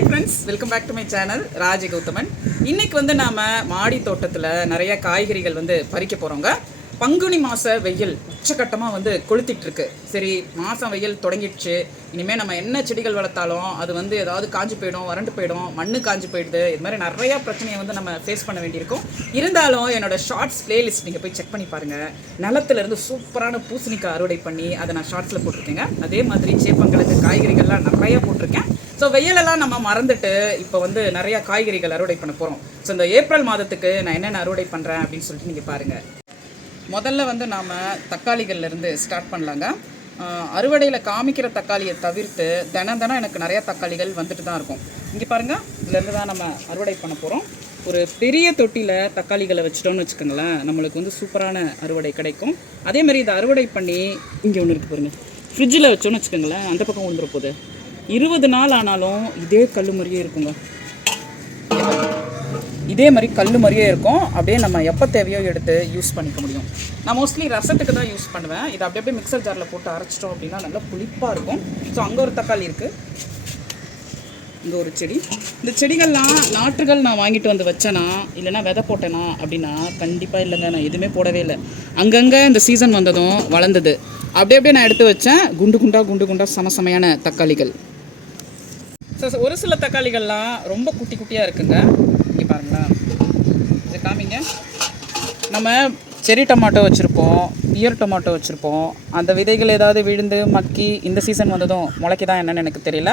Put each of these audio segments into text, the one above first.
Hi friends, welcome back to my channel Raji Gowthaman. இன்னைக்கு வந்து நாம் மாடி தோட்டத்தில் நிறைய காய்கறிகள் வந்து பறிக்க போகிறோங்க. பங்குனி மாத வெயில் உச்சக்கட்டமாக வந்து கொளுத்திட்டுருக்கு. சரி, மாதம் வெயில் தொடங்கிடுச்சு. இனிமேல் நம்ம என்ன செடிகள் வளர்த்தாலும் அது வந்து ஏதாவது காஞ்சி போயிடும், வறண்டு போயிடும், மண்ணு காஞ்சி போயிடுது. இது மாதிரி நிறையா பிரச்சனையை வந்து நம்ம ஃபேஸ் பண்ண வேண்டியிருக்கும். இருந்தாலும் என்னோடய ஷார்ட்ஸ் பிளேலிஸ்ட் நீங்கள் போய் செக் பண்ணி பாருங்கள். நிலத்துலேருந்து சூப்பரான பூசணிக்காய் அறுவடை பண்ணி அதை நான் ஷார்ட்ஸில் போட்டிருக்கேங்க. அதே மாதிரி சேப்பங்கிழங்கு காய்கறிகள்லாம் நிறையா போட்டிருக்கேன். ஸோ வெயிலெல்லாம் நம்ம மறந்துட்டு இப்போ வந்து நிறையா காய்கறிகள் அறுவடை பண்ண போகிறோம். ஸோ இந்த ஏப்ரல் மாதத்துக்கு நான் என்னென்ன அறுவடை பண்ணுறேன் அப்படின்னு சொல்லிட்டு நீங்கள் பாருங்கள். முதல்ல வந்து நாம் தக்காளிகள்லேருந்து ஸ்டார்ட் பண்ணலாங்க. அறுவடையில் காமிக்கிற தக்காளியை தவிர்த்து தினம் எனக்கு நிறையா தக்காளிகள் வந்துட்டு தான் இருக்கும். இங்கே பாருங்கள், இதுலேருந்து தான் நம்ம அறுவடை பண்ண போகிறோம். ஒரு பெரிய தொட்டியில் தக்காளிகளை வச்சிட்டோன்னு வச்சுக்கோங்களேன், நம்மளுக்கு வந்து சூப்பரான அறுவடை கிடைக்கும். அதேமாதிரி இதை அறுவடை பண்ணி இங்கே ஒன்று இருக்குது பாருங்கள், ஃப்ரிட்ஜில் வச்சோன்னு வச்சுக்கோங்களேன், அந்த பக்கம் வந்துட போகுது. 20 நாள் ஆனாலும் இதே கல் மாதிரியே இருக்குங்க. இதே மாதிரி கல் மாதிரியே இருக்கும். அப்படியே நம்ம எப்போ தேவையோ எடுத்து யூஸ் பண்ணிக்க முடியும். நான் மோஸ்ட்லி ரசத்துக்கு தான் யூஸ் பண்ணுவேன். இதை அப்படியே மிக்சர் ஜாரில் போட்டு அரைச்சிட்டோம் அப்படின்னா நல்லா புளிப்பாக இருக்கும். ஸோ அங்கே ஒரு தக்காளி இருக்குது, இங்கே ஒரு செடி. இந்த செடிகள்லாம் நாற்றுகள் நான் வாங்கிட்டு வந்து வச்சேனா இல்லைனா விதை போட்டேனா அப்படின்னா கண்டிப்பாக இல்லைங்க, நான் எதுவுமே போடவே இல்லை. அங்கங்கே இந்த சீசன் வந்ததும் வளர்ந்தது. அப்படியே நான் எடுத்து வச்சேன். குண்டு குண்டாக சமசமையான தக்காளிகள். ஸோ ஒரு சில தக்காளிகள்லாம் ரொம்ப குட்டி குட்டியாக இருக்குங்க. இங்கே பாருங்களா, இது காமிங்க. நம்ம செரி டொமாட்டோ வச்சுருப்போம், பியர் டொமாட்டோ வச்சுருப்போம். அந்த விதைகள் ஏதாவது விழுந்து மக்கி இந்த சீசன் வந்ததும் முளைக்குதான் என்னென்னு எனக்கு தெரியல.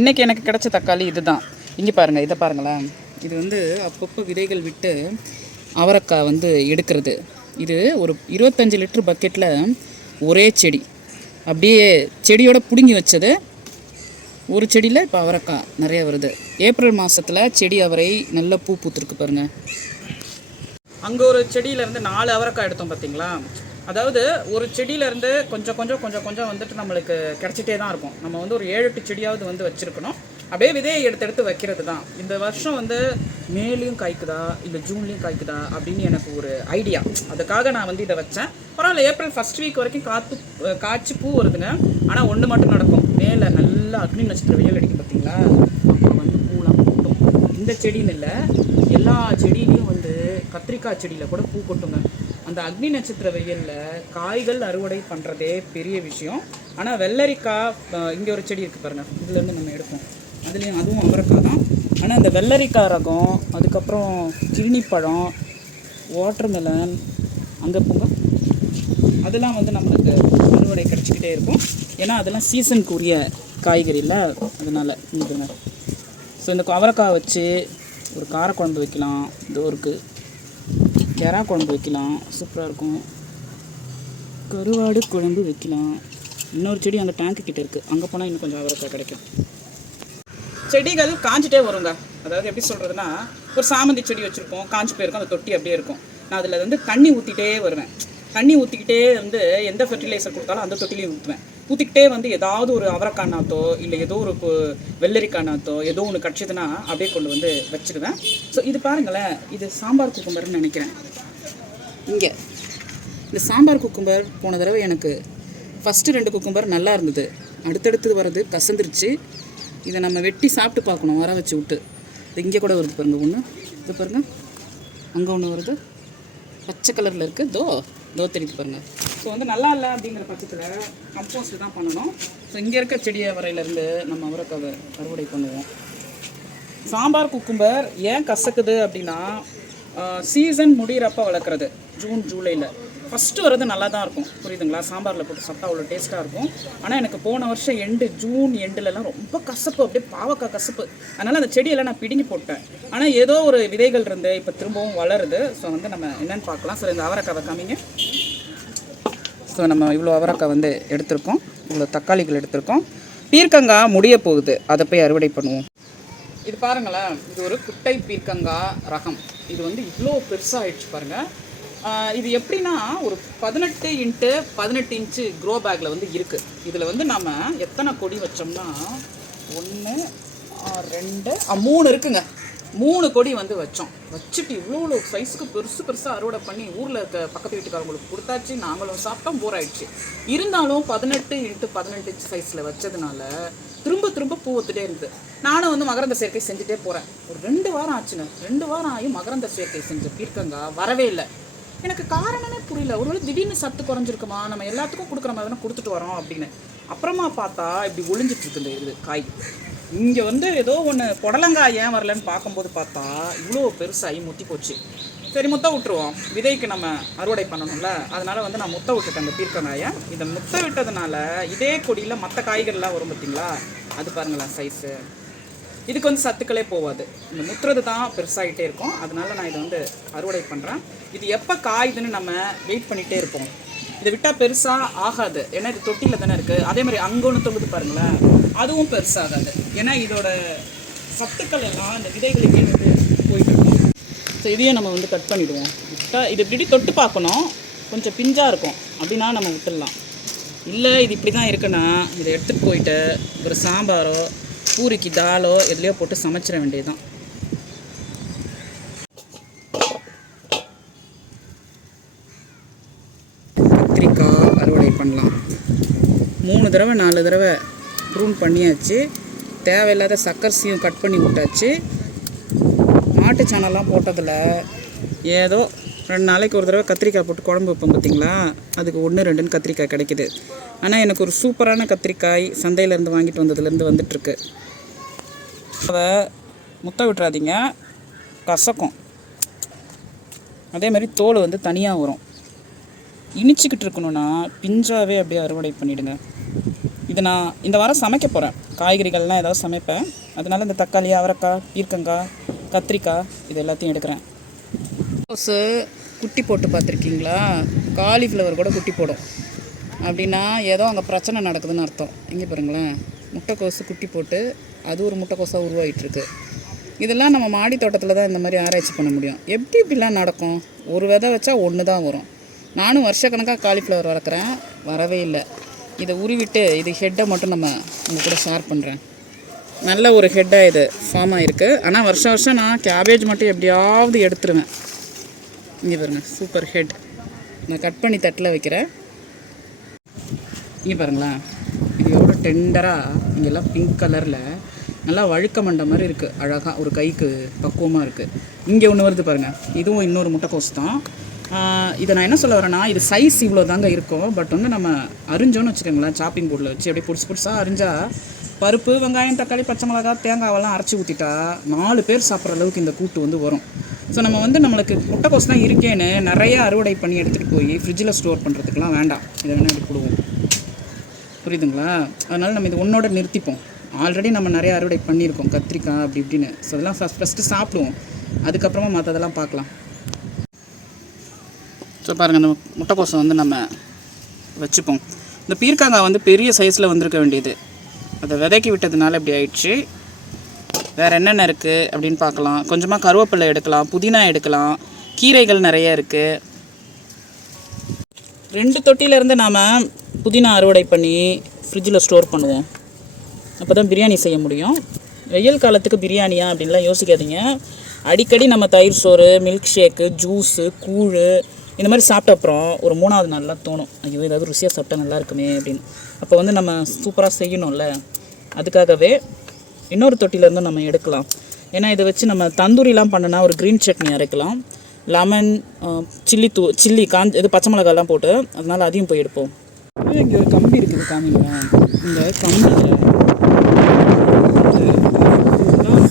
இன்றைக்கி எனக்கு கிடைச்ச தக்காளி இது தான். இங்கே பாருங்கள், இதை பாருங்களேன். இது வந்து அப்பப்போ விதைகள் விட்டு அவரைக்காய் வந்து எடுக்கிறது. இது ஒரு 25 லிட்டர் பக்கெட்டில் ஒரே செடி, அப்படியே செடியோடு பிடுங்கி வச்சது. ஒரு செடியில் இப்போ அவரைக்காய் நிறைய வருது. ஏப்ரல் மாதத்தில் செடி அவரை நல்ல பூ பூத்துருக்கு பாருங்கள். அங்கே ஒரு செடியிலேருந்து 4 அவரைக்காய் எடுத்தோம் பார்த்தீங்களா. அதாவது ஒரு செடியிலேருந்து கொஞ்சம் வந்துட்டு நம்மளுக்கு கிடச்சிட்டே தான் இருக்கும். நம்ம வந்து ஒரு 7-8 செடியாவது வந்து வச்சுருக்கணும். அப்படியே விதையை எடுத்து வைக்கிறது தான். இந்த வருஷம் வந்து மேலேயும் காய்க்குதா இல்லை ஜூன்லேயும் காய்க்குதா அப்படின்னு எனக்கு ஒரு ஐடியா. அதுக்காக நான் வந்து இதை வச்சேன். பரவாயில்ல, ஏப்ரல் ஃபஸ்ட் வீக் வரைக்கும் காய்ச்சி பூ வருதுங்க. ஆனால் ஒன்று மட்டும் நடக்கும், மேலே நல்லா அக்னி நட்சத்திர வெயில் அடிக்கும் பார்த்தீங்களா, அப்போ வந்து பூலாம் கொட்டும். இந்த செடின்னு இல்லை, எல்லா செடியிலையும் வந்து கத்திரிக்காய் செடியில் கூட பூ கொட்டுங்க. அந்த அக்னி நட்சத்திர வெயிலில் காய்கள் அறுவடை பண்ணுறதே பெரிய விஷயம். ஆனால் வெள்ளரிக்காய், இங்கே ஒரு செடி இருக்குது பாருங்கள், இதுலேருந்து நம்ம எடுப்போம். அதுவும் அவரைக்காய் தான். ஆனால் அந்த வெள்ளரிக்காய் ரகம், அதுக்கப்புறம் கிள்னிப்பழம், வாட்டர்மெலன், அங்கே பூங்க, அதெல்லாம் வந்து நம்மளுக்கு அறுவடை கிடச்சிக்கிட்டே இருக்கும். ஏன்னா அதெல்லாம் சீசனுக்கு உரிய காய்கறியில், அதனால் இதுங்க. ஸோ இந்த அவரைக்காய் வச்சு ஒரு காரக்குழம்பு வைக்கலாம், இதோ இருக்குது எறா குழம்பு வைக்கலாம், சூப்பராக இருக்கும். கருவாடு குழம்பு வைக்கலாம். இன்னொரு செடி அந்த டேங்க்கு கிட்டே இருக்குது, அங்கே போனால் இன்னும் கொஞ்சம் அவரைக்காய் கிடைக்கும். செடிகள் காஞ்சிட்டே வருங்க. அதாவது எப்படி சொல்கிறதுனா, ஒரு சாமந்தி செடி வச்சுருப்போம், காஞ்சி போயிருக்கும், அந்த தொட்டி அப்படியே இருக்கும். நான் அதில் வந்து தண்ணி ஊற்றிட்டே வருவேன். தண்ணி ஊற்றிக்கிட்டே வந்து எந்த ஃபெர்டிலைசர் கொடுத்தாலும் அந்த தொட்டிலையும் ஊற்றிக்கிட்டே வந்து ஏதாவது ஒரு அவரைக்காய் நாற்றோ இல்லை ஏதோ ஒரு வெள்ளரிக்காய் நாற்றோ ஏதோ ஒன்று கிடச்சிதுன்னா அப்படியே கொண்டு வந்து வச்சுருவேன். ஸோ இது பாருங்களேன், இது சாம்பார் குக்கும்பர்னு நினைக்கிறேன். இங்கே இந்த சாம்பார் குக்கும்பர் போன தடவை எனக்கு ஃபஸ்ட்டு 2 குக்கும்பர் நல்லா இருந்தது, அடுத்தடுத்து வர்றது கசந்துருச்சு. இதை நம்ம வெட்டி சாப்பிட்டு பார்க்கணும், வர வச்சு விட்டு. இது இங்கே கூட வருது பாருங்கள், ஒன்று இது பாருங்கள், அங்கே ஒன்று வருது, பச்சை கலரில் இருக்குது, தோ தெரியுது பாருங்கள். ஸோ வந்து நல்லா இல்லை அப்படிங்கிற பட்சத்தில் கம்போஸ்ட் தான் பண்ணணும். ஸோ இங்கே இருக்க செடியை வரையிலேருந்து நம்ம அவரைக்காவை அறுவடை பண்ணுவோம். சாம்பார் குக்கும்பர் ஏன் கசக்குது அப்படின்னா, சீசன் முடிகிறப்ப வளர்க்குறது ஜூன் ஜூலையில். ஃபஸ்ட்டு வரது நல்லா தான் இருக்கும், புரியுதுங்களா. சாம்பாரில் போட்டு சாப்பிட்டா அவ்வளோ டேஸ்ட்டாக இருக்கும். ஆனால் எனக்கு போன வருஷம் ஜூன் எண்டுலலாம் ரொம்ப கசப்பு, அப்படியே பாவக்காய் கசப்பு. அதனால் அந்த செடியெல்லாம் நான் பிடுங்கி போட்டேன். ஆனால் ஏதோ ஒரு விதைகள் இருந்து இப்போ திரும்பவும் வளருது. ஸோ வந்து நம்ம என்னென்னு பார்க்கலாம். ஸோ இந்த அவரைக்காவை காமிங்க. ஸோ நம்ம இவ்வளோ அவரைக்காய் வந்து எடுத்திருக்கோம், இவ்வளோ தக்காளிகள் எடுத்திருக்கோம். பீர்க்கங்காய் முடிய போகுது, அதை போய் அறுவடை பண்ணுவோம். இது பாருங்களேன், இது ஒரு குட்டை பீர்க்கங்காய் ரகம். இது வந்து இவ்வளோ பெருசாக ஆயிடுச்சு பாருங்கள். இது எப்படின்னா ஒரு 18x18 இன்ச்சு க்ரோ பேக்கில் வந்து இருக்குது. இதில் வந்து நம்ம எத்தனை கொடி வச்சோம்னா 1 2 3 இருக்குங்க. 3 கொடி வந்து வச்சுட்டு இவ்வளோ சைஸுக்கு பெருசாக அறுவடை பண்ணி ஊரில் இருக்க பக்கத்து வீட்டுக்காரங்களுக்கு கொடுத்தாச்சு. நாங்களும் சாப்பிட்டோம், போர் ஆயிடுச்சு. இருந்தாலும் 18x18 சைஸில் வச்சதுனால திரும்ப திரும்ப பூ ஒத்துட்டே இருக்குது. நானும் வந்து மகரந்த சேர்க்கை செஞ்சுட்டே போகிறேன். ஒரு 2 வாரம் ஆச்சுங்க. 2 வாரம் ஆகி மகரந்த சேர்க்கை செஞ்ச பீர்க்கங்காய் வரவே இல்லை. எனக்கு காரணமே புரியல. ஒருவேளை திடீர்னு சத்து குறைஞ்சிருக்குமா, நம்ம எல்லாத்துக்கும் கொடுக்குற மாதிரி தானே கொடுத்துட்டு வரோம் அப்படின்னு. அப்புறமா பார்த்தா இப்படி ஒளிஞ்சிட்ருக்கு இந்த இது காய். இங்கே வந்து ஏதோ ஒன்று புடலங்காய் ஏன் வரலன்னு பார்க்கும்போது பார்த்தா இவ்வளோ பெருசாகி முத்தி போச்சு. சரி முத்த விட்டுருவோம், விதைக்கு நம்ம அறுவடை பண்ணணும்ல, அதனால் வந்து நான் முத்த விட்டுட்டேன் அந்த பீர்க்கங்காயை. இதை முத்த விட்டதுனால இதே கொடியில் மற்ற காய்கறிலாம் வரும் பார்த்தீங்களா, அது பாருங்களேன் சைஸு. இதுக்கு வந்து சத்துக்களே போகாது, இந்த முத்துறது தான் பெருசாகிட்டே இருக்கும். அதனால நான் இதை வந்து அறுவடை பண்ணுறேன். இது எப்போ காயுதுன்னு நம்ம வெயிட் பண்ணிகிட்டே இருப்போம். இதை விட்டால் பெருசாக ஆகாது, ஏன்னா இது தொட்டியில் தானே இருக்குது. அதே மாதிரி அங்கே ஒன்று தொகுது பாருங்களேன், அதுவும் பெருசாகாது. ஏன்னா இதோட சத்துக்கள் எல்லாம் இந்த விதைகளுக்கே வந்து போயிட்டு இருக்கும். ஸோ இதையும் நம்ம வந்து கட் பண்ணிவிடுவோம். விட்டால் இது இப்படி தொட்டு பார்க்கணும், கொஞ்சம் பிஞ்சாக இருக்கும் அப்படின்னா நம்ம விட்டுடலாம். இல்லை இது இப்படி தான் இருக்குன்னா இதை எடுத்துகிட்டு போயிட்டு ஒரு சாம்பாரோ பூரிக்கு தாலோ எதுலையோ போட்டு சமைச்சிட வேண்டியதுதான். கத்திரிக்காய் அறுவடை பண்ணலாம். 3 தடவை 4 தடவை ப்ரூன் பண்ணியாச்சு. தேவையில்லாத சக்கரசியும் கட் பண்ணி விட்டாச்சு. மாட்டு சாணம்லாம் போட்டதில் ஏதோ 2 நாளைக்கு ஒரு தடவை கத்திரிக்காய் போட்டு குழம்பு வைப்போம் பார்த்தீங்களா, அதுக்கு 1 2ன்னு கத்திரிக்காய் கிடைக்கிது. ஆனால் எனக்கு ஒரு சூப்பரான கத்திரிக்காய் சந்தையிலேருந்து வாங்கிட்டு வந்ததுலேருந்து வந்துட்டுருக்கு. அதை முத்த விட்டுறாதீங்க, கசக்கும். அதே மாதிரி தோல் வந்து தனியாக வரும். இனிச்சிக்கிட்டு இருக்கணும்னா பிஞ்சாவே அப்படியே அறுவடை பண்ணிவிடுங்க. இது நான் இந்த வாரம் சமைக்க போகிறேன். காய்கறிகள்லாம் ஏதாவது சமைப்பேன். அதனால் இந்த தக்காளி, அவரைக்காய், பீர்க்கங்காய், கத்திரிக்காய் இது எல்லாத்தையும் எடுக்கிறேன். கோஸு குட்டி போட்டு பார்த்துருக்கீங்களா? காலிஃப்ளவர் கூட குட்டி போடும் அப்படின்னா ஏதோ அங்கே பிரச்சனை நடக்குதுன்னு அர்த்தம். இங்கே பாருங்களேன், முட்டைக்கோசு குட்டி போட்டு அது ஒரு முட்டைக்கோசாக உருவாகிட்டுருக்கு. இதெல்லாம் நம்ம மாடி தோட்டத்தில் தான் இந்த மாதிரி ஆராய்ச்சி பண்ண முடியும். எப்படி இப்படிலாம் நடக்கும்? ஒரு விதை வச்சா 1 தான் வரும். நானும் வருஷக்கணக்காக காலிஃப்ளவர் வளர்க்குறேன், வரவே இல்லை. இதை உருவிட்டு இது ஹெட்டை மட்டும் நம்ம உங்கள் கூட ஷேர் பண்ணுறேன். நல்ல ஒரு ஹெட்டாக இது ஃபார்ம் ஆகிருக்கு. ஆனால் வருஷம் நான் கேபேஜ் மட்டும் எப்படியாவது எடுத்துருவேன். இங்கே பாருங்கள், சூப்பர் ஹெட். நான் கட் பண்ணி தட்டில் வைக்கிறேன். இங்கே பாருங்களேன், இது எவ்வளோ டெண்டராக இங்கெல்லாம் பிங்க் கலரில் நல்லா வழுக்க மண்ட மாதிரி இருக்குது. அழகாக ஒரு கைக்கு பக்குவமாக இருக்குது. இங்கே ஒன்று வருது பாருங்கள், இதுவும் இன்னொரு முட்டைக்கோஸ் தான். இதை நான் என்ன சொல்ல வரேன்னா, இது சைஸ் இவ்வளோ தாங்க இருக்கும். பட் வந்து நம்ம அரிஞ்சோன்னு வச்சுக்கோங்களேன், சாப்பிங் போர்டில் வச்சு அப்படியே புதுசாக அரிஞ்சால் பருப்பு, வெங்காயம், தக்காளி, பச்சை மிளகா, தேங்காவெல்லாம் அரைச்சி ஊற்றிட்டா 4 பேர் சாப்பிட்ற அளவுக்கு இந்த கூட்டு வந்து வரும். ஸோ நம்ம வந்து நம்மளுக்கு முட்டைக்கோஸ் தான் இருக்கேன்னு நிறையா அறுவடை பண்ணி எடுத்துகிட்டு போய் ஃப்ரிட்ஜில் ஸ்டோர் பண்ணுறதுக்கெலாம் வேண்டாம். இதை வேணால் எடுத்து போடுவோம், புரியுதுங்களா? அதனால் நம்ம இது ஒன்றோட நிறுத்திப்போம். ஆல்ரெடி நம்ம நிறையா அறுவடை பண்ணியிருக்கோம், கத்திரிக்காய் அப்படி இப்படின்னு. ஸோ அதெல்லாம் ஃபஸ்ட்டு சாப்பிடுவோம், அதுக்கப்புறமா மற்றதெல்லாம் பார்க்கலாம். ஸோ பாருங்கள், இந்த முட்டைக்கோஸை வந்து நம்ம வச்சுப்போம். இந்த பீர்க்கங்காய் வந்து பெரிய சைஸில் வந்திருக்க வேண்டியது, அதை விதைக்கி விட்டதுனால இப்படி ஆயிடுச்சு. வேறு என்னென்ன இருக்குது அப்படின்னு பார்க்கலாம். கொஞ்சமாக கருவேப்பிலை எடுக்கலாம், புதினா எடுக்கலாம், கீரைகள் நிறைய இருக்குது. 2 தொட்டியிலேருந்து நாம் புதினா அறுவடை பண்ணி ஃப்ரிட்ஜில் ஸ்டோர் பண்ணுவோம். அப்போ தான் பிரியாணி செய்ய முடியும். வெயில் காலத்துக்கு பிரியாணியா அப்படின்லாம் யோசிக்காதீங்க. அடிக்கடி நம்ம தயிர் சோறு, மில்க் ஷேக்கு, ஜூஸு, கூழ் இந்த மாதிரி சாப்பிட்ட அப்புறம் ஒரு 3ஆவது நாள்லாம் தோணும், ஐயோ ஏதாவது ருசியாக சாப்பிட்டா நல்லா இருக்குமே அப்படின்னு. அப்போ வந்து நம்ம சூப்பராக செய்யணும்ல, அதுக்காகவே இன்னொரு தொட்டிலேருந்து நம்ம எடுக்கலாம். ஏன்னா இதை வச்சு நம்ம தந்தூரிலாம் பண்ணனா ஒரு க்ரீன் சட்னி அரைக்கலாம். லெமன், சில்லி இது பச்சை மிளகாலாம் போட்டு, அதனால் அதையும் போய் எடுப்போம். இங்கே ஒரு கம்பி இருக்குது, காமிங்க. இந்த கம்பியில்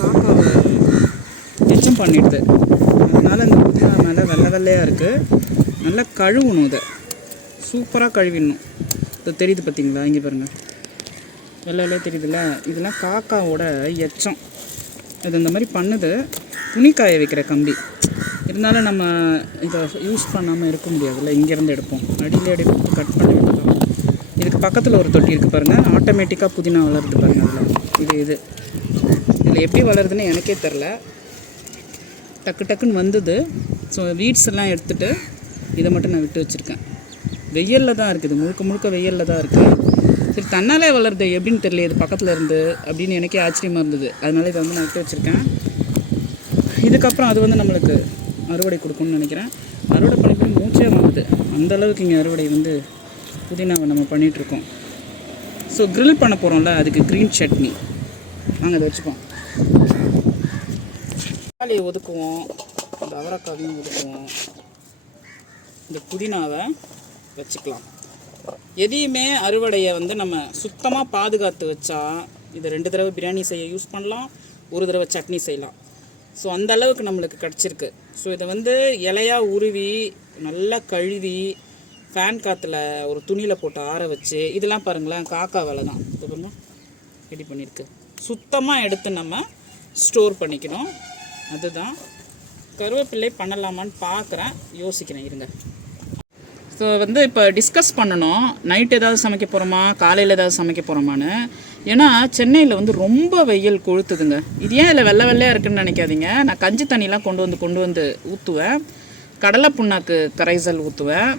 காக்கா எச்சம் பண்ணிடுது. அதனால் இந்த புதினா மேலே வெள்ளையாக இருக்குது. நல்லா கழுவணும், இதை சூப்பராக கழுவிடணும். இது தெரியுது பார்த்தீங்களா? இங்கே பாருங்கள், வெள்ளையிலே தெரியுதுல்ல, இதெல்லாம் காக்காவோட எச்சம். இது இந்த மாதிரி பண்ணுது. துணிக்காய வைக்கிற கம்பி இருந்தாலும் நம்ம இதை யூஸ் பண்ணாமல் இருக்க முடியாதுல்ல. இங்கேருந்து எடுப்போம், அடியில் எடுத்து கட் பண்ணி விட்டுறோம். இதுக்கு பக்கத்தில் ஒரு தொட்டி இருக்குது பாருங்கள், ஆட்டோமேட்டிக்காக புதினா வளருது பாருங்கள். அதில் இதில் எப்படி வளருதுன்னு எனக்கே தெரில, டக்குன்னு வந்தது. ஸோ வீட்ஸ் எல்லாம் எடுத்துகிட்டு இதை மட்டும் நான் விட்டு வச்சுருக்கேன். வெயிலில் தான் இருக்குது, முழுக்க வெயிலில் தான் இருக்குது. சரி, தன்னாலே வளருது எப்படின்னு தெரியல, இது பக்கத்தில் இருந்து அப்படின்னு எனக்கே ஆச்சரியமாக இருந்தது. அதனால இதை வந்து நான் விட்டு வச்சுருக்கேன். இதுக்கப்புறம் அது வந்து நம்மளுக்கு அறுவடை கொடுக்கும்னு நினைக்கிறேன். அறுவடை பண்ணி மூச்சே வாங்குது, அந்தளவுக்கு இங்கே அறுவடை வந்து புதினாவை நம்ம பண்ணிகிட்ருக்கோம். ஸோ grill பண்ண போகிறோம்ல, அதுக்கு க்ரீன் சட்னி நாங்கள் இதை வச்சுப்போம். தக்காளியை ஒதுக்குவோம், இந்த அவரைக்காவையும் ஒதுக்குவோம், இந்த புதினாவை வச்சுக்கலாம். எதையுமே அறுவடையை வந்து நம்ம சுத்தமாக பாதுகாத்து வச்சா இதை 2 தடவை பிரியாணி செய்ய யூஸ் பண்ணலாம், 1 தடவை சட்னி செய்யலாம். ஸோ அந்த அளவுக்கு நம்மளுக்கு கிடச்சிருக்கு. ஸோ இதை வந்து இலையாக உருவி நல்லா கழுவி ஃபேன் காற்றுல ஒரு துணியில் போட்டு ஆற வச்சு, இதெல்லாம் பாருங்களேன் காக்கா வேலை தான். இது பாருங்க ரெடி பண்ணியிருக்கு. சுத்தமாக எடுத்து நம்ம ஸ்டோர் பண்ணிக்கணும். அதுதான் கருவேப்பிலை பண்ணலாமான்னு பார்க்குறேன், யோசிக்கிறேன் இருங்க. ஸோ வந்து இப்போ டிஸ்கஸ் பண்ணணும், நைட் ஏதாவது சமைக்க போகிறோமா, காலையில் ஏதாவது சமைக்க போகிறோமான்னு. ஏன்னா சென்னையில் வந்து ரொம்ப வெயில் கொளுத்துதுங்க. இது ஏன் இல்லை வெள்ளை வெள்ளையாக இருக்குதுன்னு நினைக்காதீங்க. நான் கஞ்சி தண்ணிலாம் கொண்டு வந்து ஊற்றுவேன், கடலை புண்ணாக்கு கரைசல் ஊற்றுவேன்.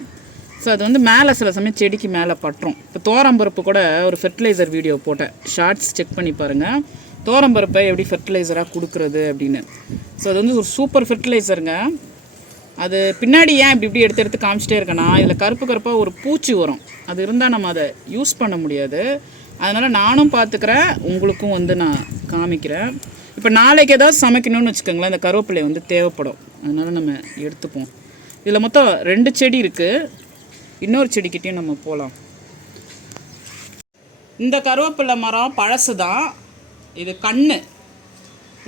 ஸோ அது வந்து மேலே சில சமயம் செடிக்கு மேலே பட்டுரும். இப்போ தோரம்பருப்பு கூட ஒரு ஃபெர்டிலைசர் வீடியோ போட்டேன், ஷார்ட்ஸ் செக் பண்ணி பாருங்கள், தோரம்பருப்பை எப்படி ஃபெர்டிலைசராக கொடுக்குறது அப்படின்னு. ஸோ அது வந்து ஒரு சூப்பர் ஃபெர்டிலைசருங்க. அது பின்னாடி ஏன் இப்படி எடுத்து காமிச்சிட்டே இருக்கேன்னா, இதில் கருப்பாக ஒரு பூச்சி வரும், அது இருந்தால் நம்ம அதை யூஸ் பண்ண முடியாது. அதனால் நானும் பார்த்துக்கிறேன், உங்களுக்கும் வந்து நான் காமிக்கிறேன். இப்போ நாளைக்கு ஏதாவது சமைக்கணும்னு வச்சுக்கோங்களேன், இந்த கருவேப்பிலை வந்து தேவைப்படும், அதனால் நம்ம எடுத்துப்போம். இதில் மொத்தம் 2 செடி இருக்குது, இன்னொரு செடிக்கிட்டேயும் நம்ம போகலாம். இந்த கருவேப்பிலை மரம் பழசு தான், இது கண்ணு.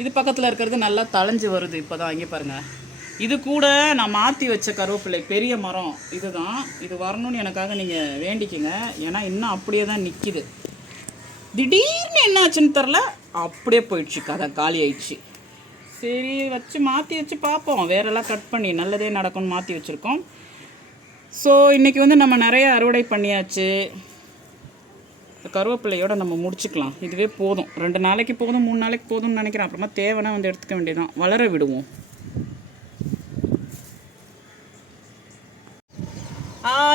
இது பக்கத்தில் இருக்கிறது நல்லா தளைஞ்சு வருது இப்போ தான். இங்கே பாருங்கள், இது கூட நான் மாற்றி வச்ச கருவேப்பிலை பெரிய மரம் இதுதான். இது வரணும்னு எனக்காக நீங்கள் வேண்டிக்கங்க, ஏன்னா இன்னும் அப்படியே தான் நிற்கிது. திடீர்னு என்ன ஆச்சுன்னு தெரில, அப்படியே போயிடுச்சு, கதை காலி ஆயிடுச்சு. சரி வச்சு மாற்றி வச்சு பார்ப்போம், வேறெல்லாம் கட் பண்ணி நல்லதே நடக்கும்னு மாற்றி வச்சுருக்கோம். ஸோ இன்றைக்கி வந்து நம்ம நிறைய அறுவடை பண்ணியாச்சு. கருவேப்பிலையோடு நம்ம முடிச்சுக்கலாம், இதுவே போதும். 2 நாளைக்கு போதும், 3 நாளைக்கு போதும்னு நினைக்கிறேன். அப்புறமா தேவைன்னா வந்து எடுத்துக்க வேண்டியதான், வளர விடுவோம்.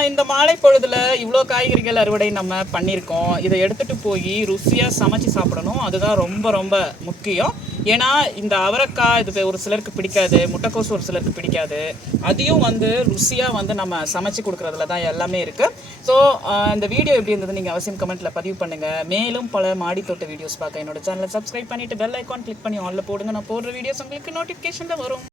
இந்த மாலை பொழுதில் இவ்வளோ காய்கறிகள் அறுவடை நம்ம பண்ணியிருக்கோம். இதை எடுத்துகிட்டு போய் ருசியாக சமைச்சு சாப்பிடணும், அதுதான் ரொம்ப ரொம்ப முக்கியம். ஏன்னா இந்த அவரைக்காய் இது ஒரு சிலருக்கு பிடிக்காது, முட்டைக்கோஸ் ஒரு சிலருக்கு பிடிக்காது. அதையும் வந்து ருசியாக வந்து நம்ம சமைச்சு கொடுக்குறதுல தான் எல்லாமே இருக்குது. ஸோ இந்த வீடியோ எப்படி இருந்தது நீங்கள் அவசியம் கமெண்ட்டில் பதிவு பண்ணுங்கள். மேலும் பல மாடி தோட்ட வீடியோஸ் பார்க்க என்னோட சேனலை சப்ஸ்கிரைப் பண்ணிவிட்டு பெல் ஐக்கான் கிளிக் பண்ணி ஆனில் போடுங்க. நான் போடுற வீடியோஸ் உங்களுக்கு நோட்டிஃபிகேஷனில் வரும்.